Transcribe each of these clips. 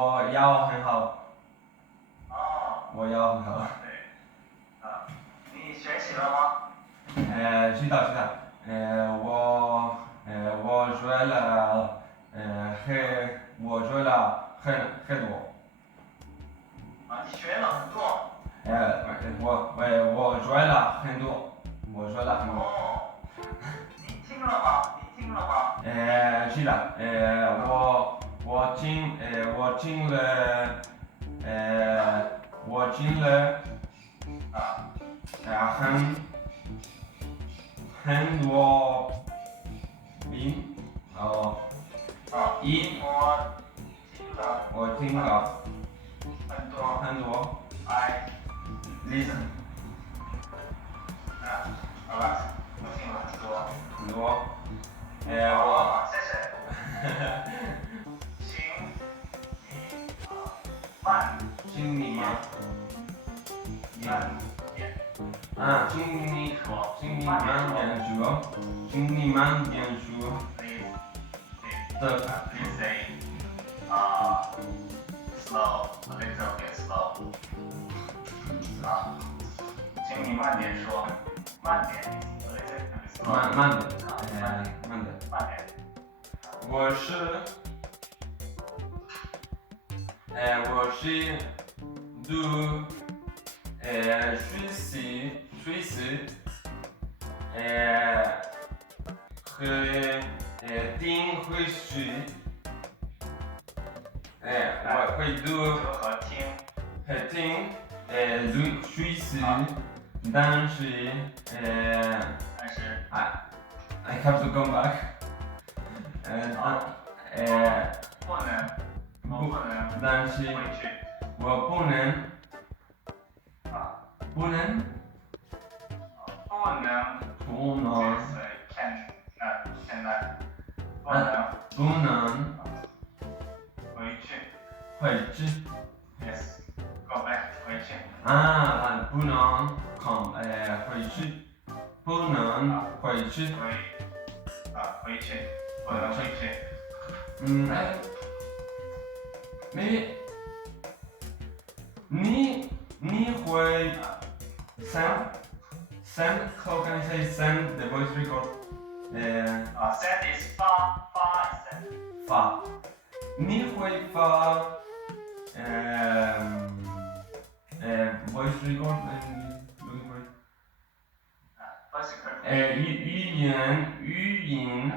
我腰很好。我腰很好。对。你学习了吗？知道。我学了很多。你学了很多。我学了很多。你听了吗？是的。我听了很多遍。我听了很多。listen。好吧，我听了很多。谢谢。请你慢点说。Please say slow, a little bit slow. 请你慢点说，慢点。慢点。我是读学习和听会习。我会读和听学习，但是I have to come back。但是我不能回去。Yes, go back， 回去。不能回去。不能回去。回去，不能回去。你会send how can I say send the voice record？ send is 发 发。你会发voice record？ 语音。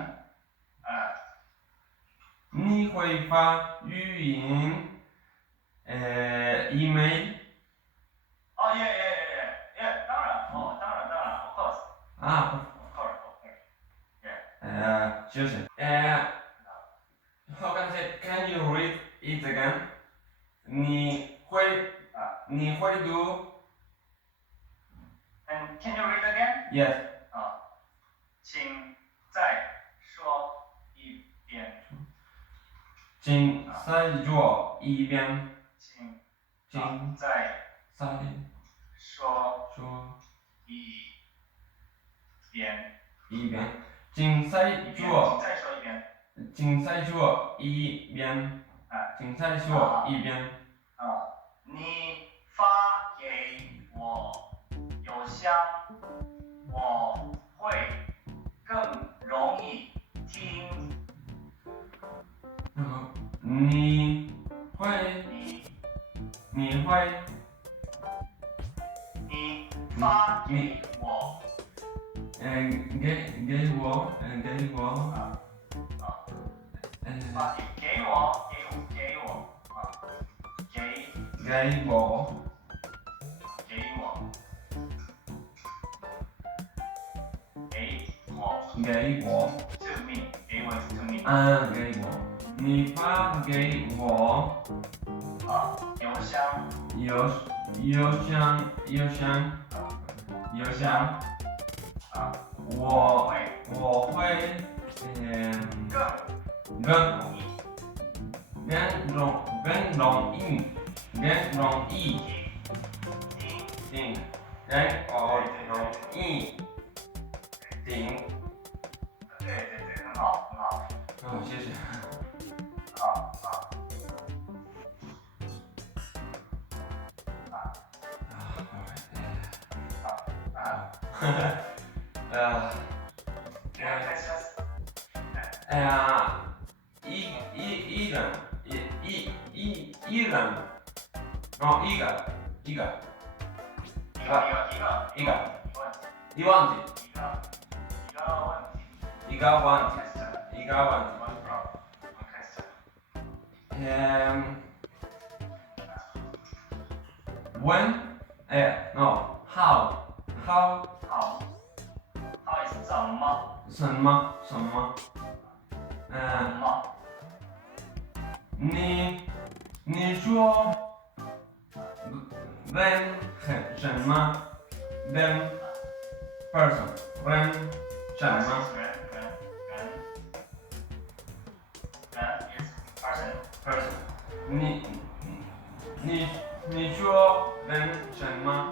你会发语音email？ 当然 of course。谢谢。How can I say? Can you read it again？ 你会读 And can you read again?？Yes。请再说一遍。请再说一遍。请再说一遍。请再说一遍。你发给我邮箱，我会更容易听。你发给我。给我。To me， 给我 to me。给我。你发给我邮箱。我会更容易听。对，很好。谢谢。这样开始。When? No. How? How? How is 怎么？什么？什么？你说 when 什么 then person when 什么人 is person。 person 你说 when 什么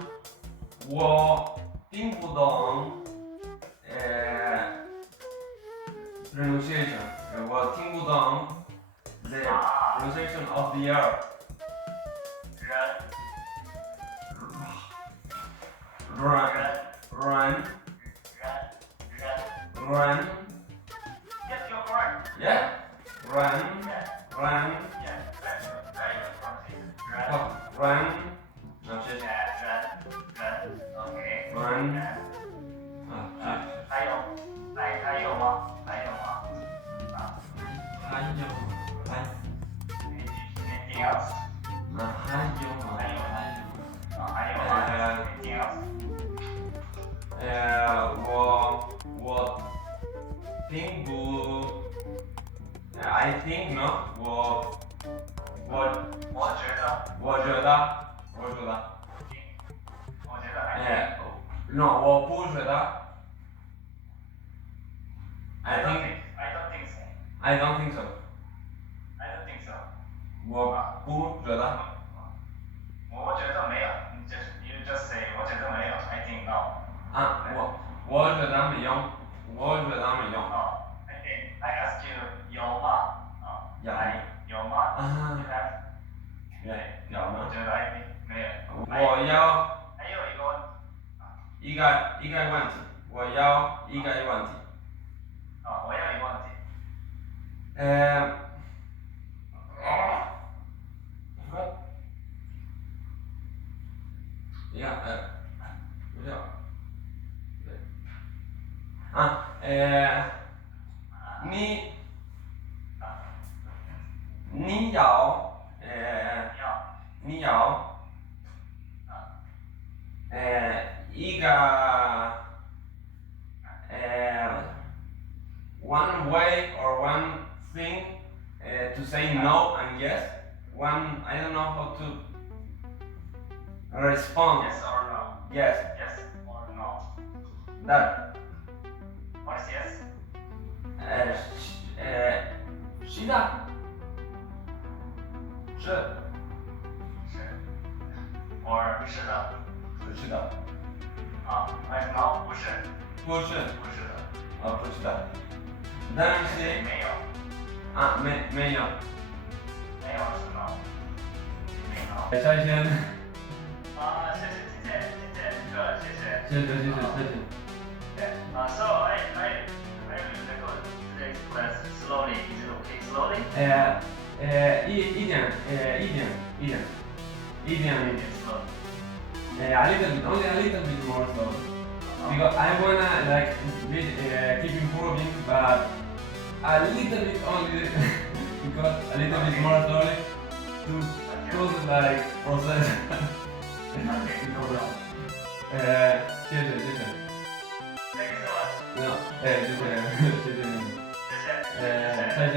我听不懂pronunciation 我听不懂 the pronunciation of the R 人 run Yes, you're correct. yeah run run run 那谢谢人 OK。 run 人还有吗？还有吗？还有Anything else？ 还有吗？Anything else？ 我听不 I think no 我觉得no 我不觉得 I don't think so 我不觉得我觉得没有 You just say 我觉得没有 I think no。 我觉得没用I ask you 有吗？有吗？ You have？ 有吗？我觉得 I think 没有。我要还有一个问题。一个问题，我要一个问题。我要一个问题。你要一个one way or one thing to say no and yes. One I don't know how to respond. Yes or no? Yes. Yes or no? That. What is yes? 是的。是。or 是的。是的。no 不是。不是。不是的。不是的。但是没有。没有。没有是 no。再见。谢谢。So I record today's class slowly. Is it okay slowly? 一点 slow. Only a little bit more slow. Because I wanna keep improving, but a little bit only because a little bit more slowly to process. Okay. 谢谢。Thank you so much. 谢谢你。再见。